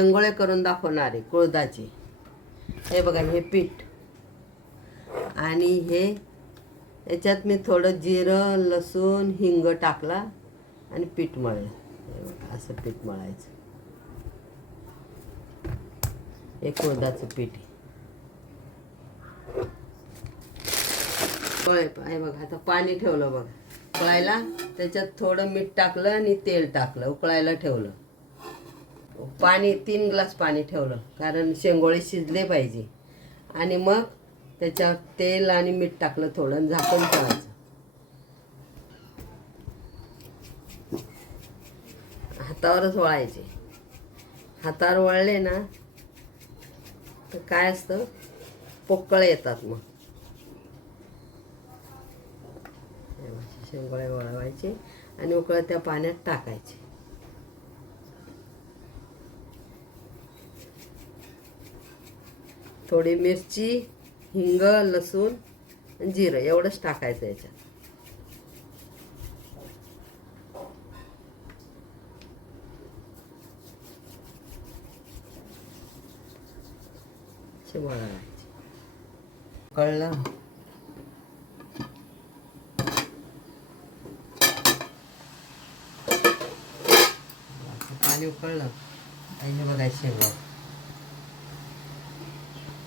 शेंगोळे करून दाखवणारे कुळदाचे. हे बघा हे पीठ. आणि हे याच्यात मी थोडं जिरं लसूण हिंग टाकला आणि पीठ मळलं. हे बघा, असं पीठ मळायचं. हे कुळदाचं पीठ पळे हे आहे बघा आता पाणी ठेवलं बघा. उकळायला त्याच्यात थोडं मीठ टाकलं आणि तेल टाकलं उकळायला ठेवलं. पाणी तीन ग्लास पाणी ठेवलं. कारण शेंगोळे शिजले पाहिजे. आणि मग त्याच्यात तेल आणि मीठ टाकलं थोडं आणि झाकून ठेवायचं. हातावरच वळायचे. हातावर वळले ना तर काय असतं? पोकळ येतात मग. शेंगोळे वळवायचे आणि उकळत्या पाण्यात टाकायचे. थोडी मिरची हिंग लसूण जिरं एवढंच टाकायचं याच्यात. शिमोळा कळलं? पाणी उकळलं. पाहिजे बघायचं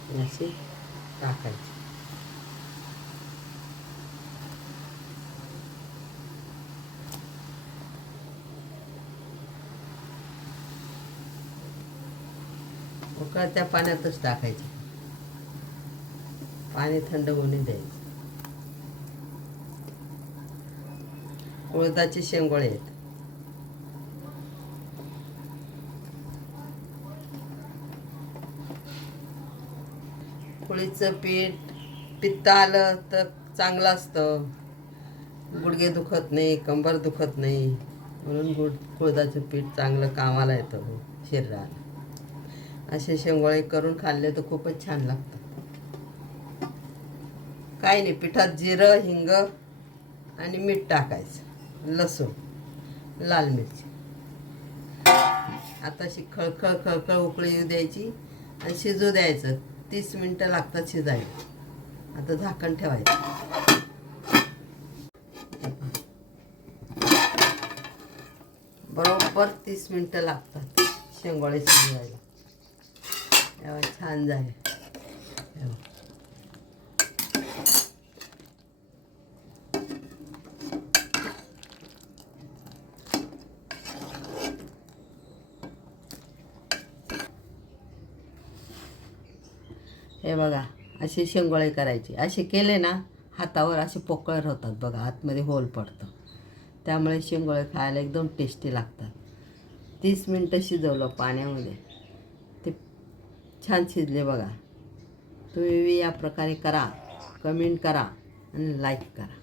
शेंगा अशी टाकायची. उकळत्या पाण्यातच टाकायचे. पाणी थंड होऊन द्यायचं. उळदाचे शेंगोळे आहेत. कुळीचं पीठ पित्त आलं तर चांगलं असतं. गुडघे दुखत नाही कंबर दुखत नाही. म्हणून गुड कुळदाचं पीठ चांगलं कामाला येतं शरीराला. असे शेंगोळे करून खाल्ले तर खूपच छान लागतात. काही नाही पिठात जिरं हिंग आणि मीठ टाकायचं. लसूण लाल मिरची. आता अशी खळखळ खळखळ उकळी येऊ द्यायची आणि शिजू द्यायचं. तीस मिनटं लागतात शिजायला. आता झाकण ठेवायचं. बरोबर तीस मिनटं लागतात शेंगोळे शिजवायला तेव्हा छान झाले. हे बघा असे शेंगोळे करायचे. असे केले ना हातावर असे पोकळ होतात बघा आतमध्ये होल पडतं. त्यामुळे शेंगोळे खायला एकदम टेस्टी लागतात. तीस मिनटं शिजवलं पाण्यामध्ये. ते छान शिजले बघा. तुम्ही या प्रकारे करा कमेंट करा आणि लाईक करा.